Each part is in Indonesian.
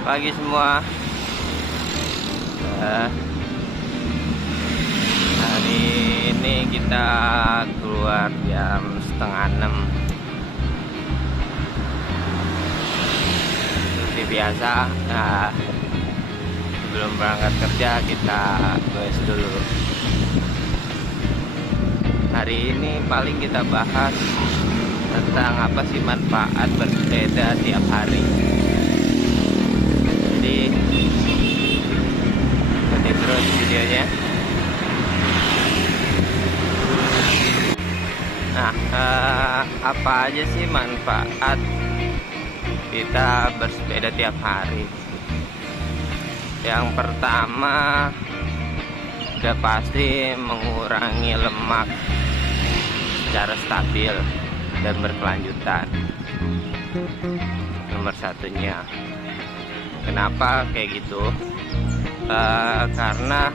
Pagi semua. Hari ini kita keluar jam setengah 6. Seperti biasa. Sebelum berangkat kerja kita goes dulu. Hari ini paling kita bahas tentang apa sih manfaat bersepeda tiap hari. Jadi ikuti terus videonya. Nah, apa aja sih manfaat kita bersepeda tiap hari? Yang pertama, udah pasti mengurangi lemak secara stabil dan berkelanjutan. Nomor satunya. Kenapa kayak gitu? Karena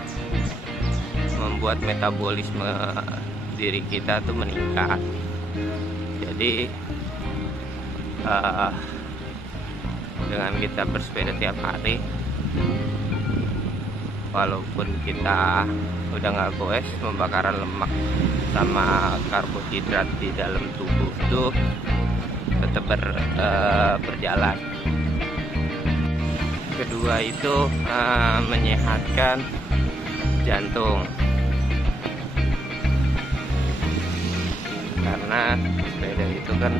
membuat metabolisme diri kita tuh meningkat. Jadi dengan kita bersepeda tiap hari, walaupun kita udah nggak goes, pembakaran lemak sama karbohidrat di dalam tubuh itu tetap berjalan. Kedua itu menyehatkan jantung, karena sepeda itu kan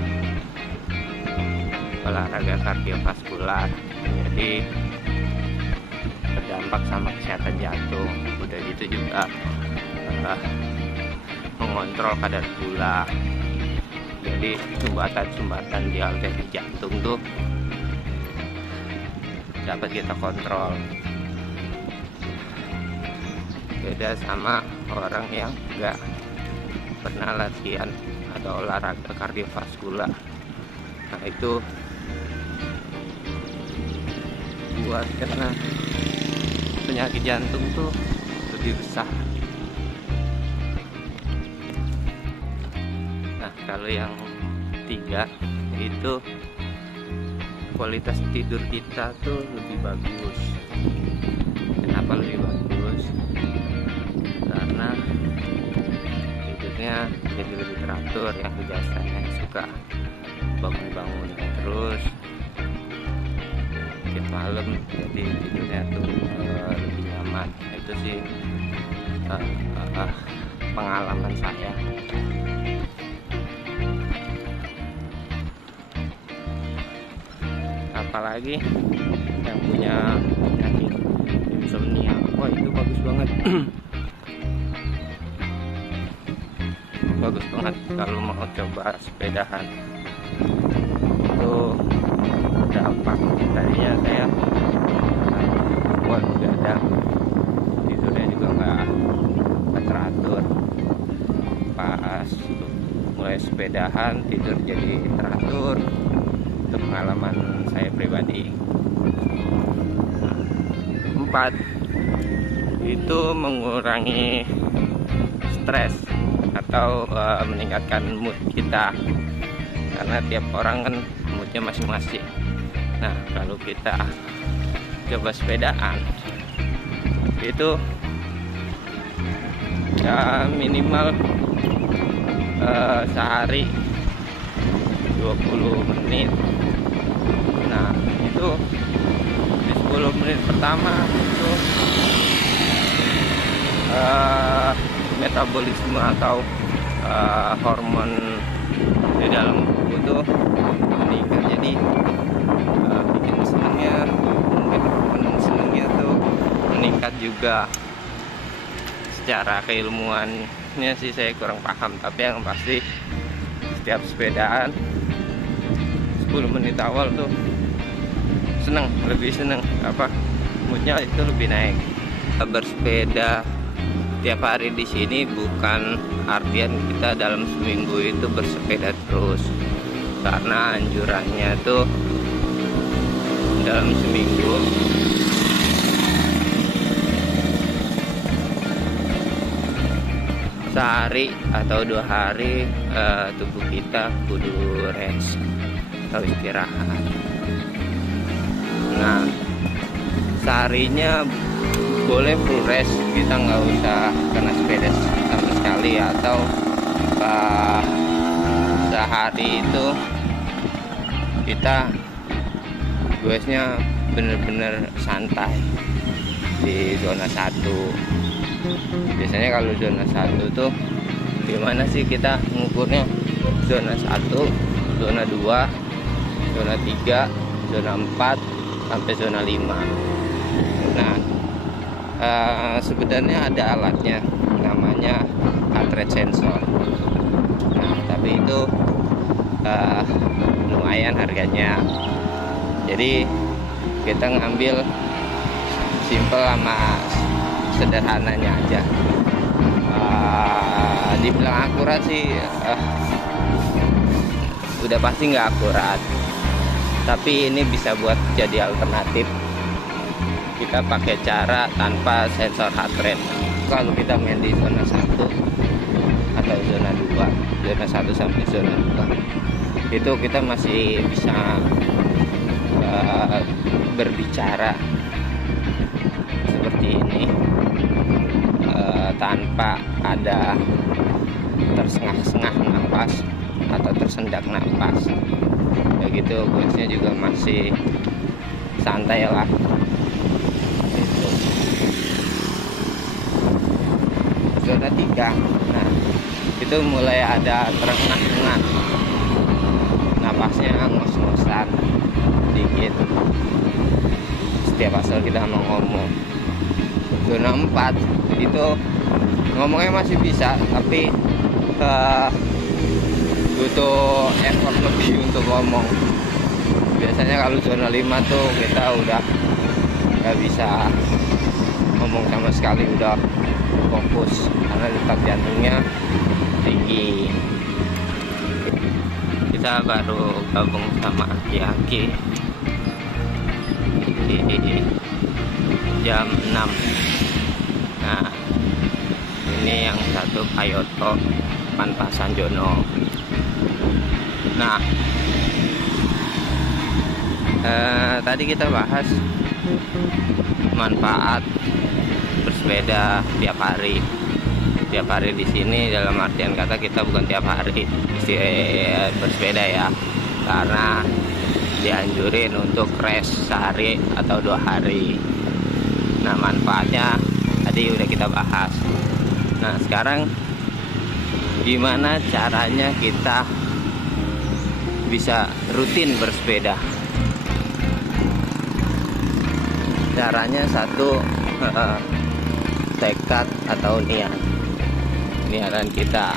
olahraga kardiovaskular, jadi berdampak sama kesehatan jantung. Udah gitu juga mengontrol kadar gula, jadi sumbatan di arteri jantung tuh dapat kita kontrol. Beda sama orang yang nggak pernah latihan atau olahraga kardiovaskular. Nah, itu buat kena penyakit jantung tuh lebih besar. Nah, kalau yang tiga itu kualitas tidur kita tuh lebih bagus. Kenapa lebih bagus? Karena tidurnya jadi lebih teratur. Yang biasanya suka bangun-bangun terus tiap malam, jadi tidurnya tuh lebih nyaman. Itu sih pengalaman saya. Apalagi yang punya penyakit insomnia, wah itu bagus banget. Bagus banget kalau mau coba sepedahan. Itu dampak tadinya saya buat begadang, tidurnya juga nggak teratur. Pas mulai sepedahan tidur jadi teratur. Itu pengalaman saya pribadi. 4, itu mengurangi stres atau meningkatkan mood kita, karena tiap orang kan moodnya masing-masing. Nah, kalau kita coba sepedaan itu ya minimal sehari 20 menit. Nah, itu di 10 menit pertama itu metabolisme atau hormon di dalam tubuh tuh meningkat. Jadi bikin senengnya, mungkin hormon senengnya tuh meningkat juga. Secara keilmuannya sih saya kurang paham, tapi yang pasti setiap sepedaan 10 menit awal tuh lebih seneng, moodnya itu lebih naik. Bersepeda tiap hari di sini bukan artian kita dalam seminggu itu bersepeda terus, karena anjurannya tuh dalam seminggu sehari atau 2 hari tubuh kita kudu rest atau istirahat. Nah, harinya boleh full rest, kita nggak usah kena sepeda sama sekali, atau sehari itu kita goesnya bener-bener santai di zona 1. Biasanya kalau zona 1 tuh gimana sih kita mengukurnya? Zona 1, zona 2, zona 3, zona 4 sampai zona 5. Nah, sebenarnya ada alatnya namanya heart rate sensor. Nah, tapi itu lumayan harganya. Jadi kita ngambil simple sama sederhananya aja. Dibilang akurat sih udah pasti nggak akurat, tapi ini bisa buat jadi alternatif. Kita pakai cara tanpa sensor heart rate. Kalau kita main di zona 1 atau zona 2, zona 1 sampai zona 2, itu kita masih bisa berbicara seperti ini tanpa ada tersengah-sengah nafas atau tersendak nafas. Begitu bosnya juga masih santai lah. Itu. Zona 3. Nah, itu mulai ada terengah-engah. Napasnya ngos-ngosan dikit setiap asal kita mau ngomong. Zona 4 itu ngomongnya masih bisa, tapi butuh effort lebih untuk ngomong. Biasanya kalau zona 5 tuh kita udah nggak bisa ngomong sama sekali, udah fokus karena detak jantungnya tinggi. Kita baru gabung sama aki-aki di jam 6. Nah, ini yang satu Kayoto Panpa Sanjono. Nah, tadi kita bahas manfaat bersepeda tiap hari. Tiap hari di sini dalam artian kata kita bukan tiap hari bersepeda ya, karena dianjurin untuk rest sehari atau 2 hari. Nah, manfaatnya tadi udah kita bahas. Nah, sekarang gimana caranya kita bisa rutin bersepeda? Caranya satu, tekad atau niatan kita.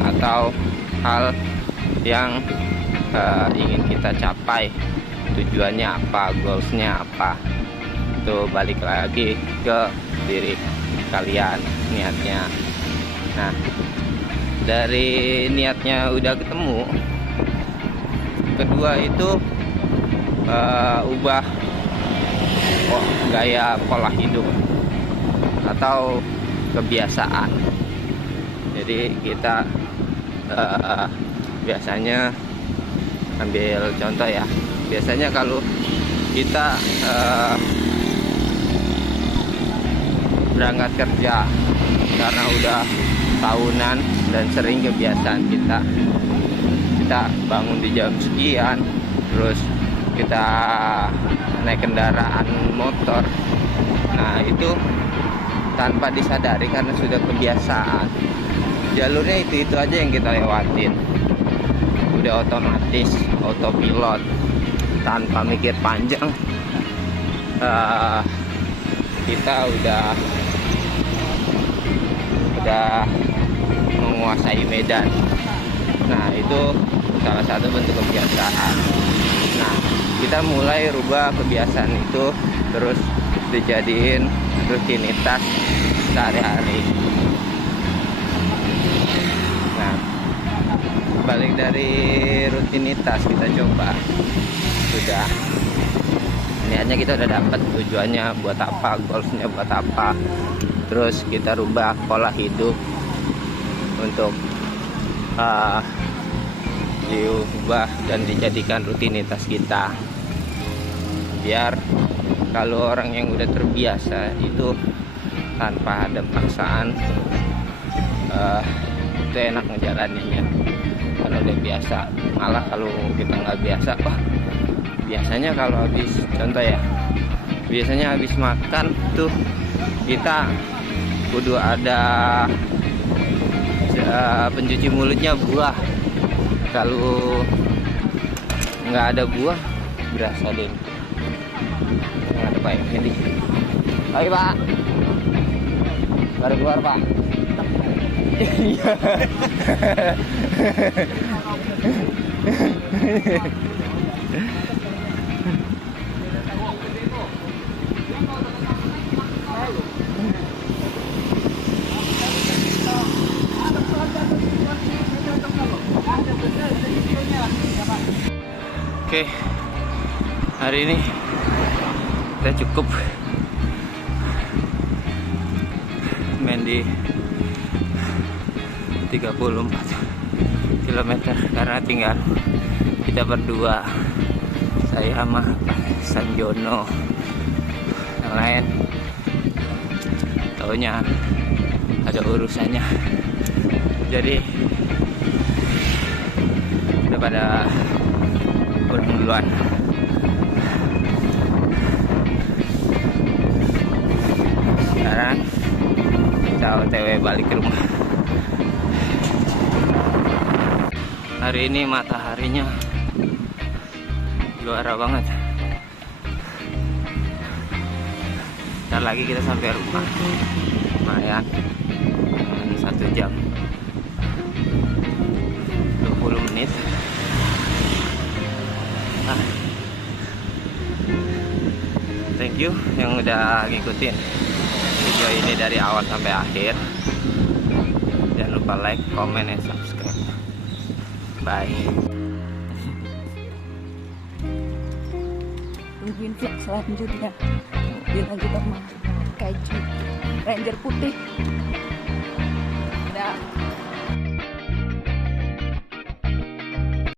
Atau hal yang ingin kita capai, tujuannya apa, goalsnya apa. Itu balik lagi ke diri kalian, niatnya. Nah, dari niatnya udah ketemu, kedua itu ubah gaya pola hidup atau kebiasaan. Jadi kita biasanya ambil contoh ya, biasanya kalau kita berangkat kerja karena udah tahunan dan sering kebiasaan kita bangun di jam sekian, terus kita naik kendaraan motor. Nah, itu tanpa disadari karena sudah kebiasaan, jalurnya itu aja yang kita lewatin, udah otomatis, autopilot, tanpa mikir panjang. Kita udah menguasai medan. Nah, itu salah satu bentuk kebiasaan. Nah, kita mulai rubah kebiasaan itu, terus dijadiin rutinitas sehari-hari. Nah, balik dari rutinitas kita coba, sudah niatnya kita udah dapat, tujuannya buat apa, goalsnya buat apa, terus kita rubah pola hidup untuk diubah dan dijadikan rutinitas kita, biar kalau orang yang udah terbiasa itu tanpa ada paksaan itu enak ngejalaninnya karena udah biasa. Malah kalau kita nggak biasa, wah biasanya kalau habis, contoh ya, biasanya habis makan tuh kita kudu ada pencuci mulutnya buah. Kalau nggak ada buah berasa deh. Nggak ada Pak ini. Hai Pak, baru keluar Pak. Iya. Oke, hari ini kita cukup main di 34 km karena tinggal kita berdua, saya sama Sanjono, yang lain taunya ada urusannya, jadi udah pada pulang duluan. Sekarang kita OTW balik ke rumah. Hari ini mataharinya juara banget. Ntar lagi kita sampai rumah, lumayan 1 jam 20 menit. Thank you yang udah ngikutin video ini dari awal sampai akhir. Jangan lupa like, comment, dan subscribe. Bye. Tungguin vlog selanjutnya. Dilanjut sama Kaiju Ranger putih. Dah.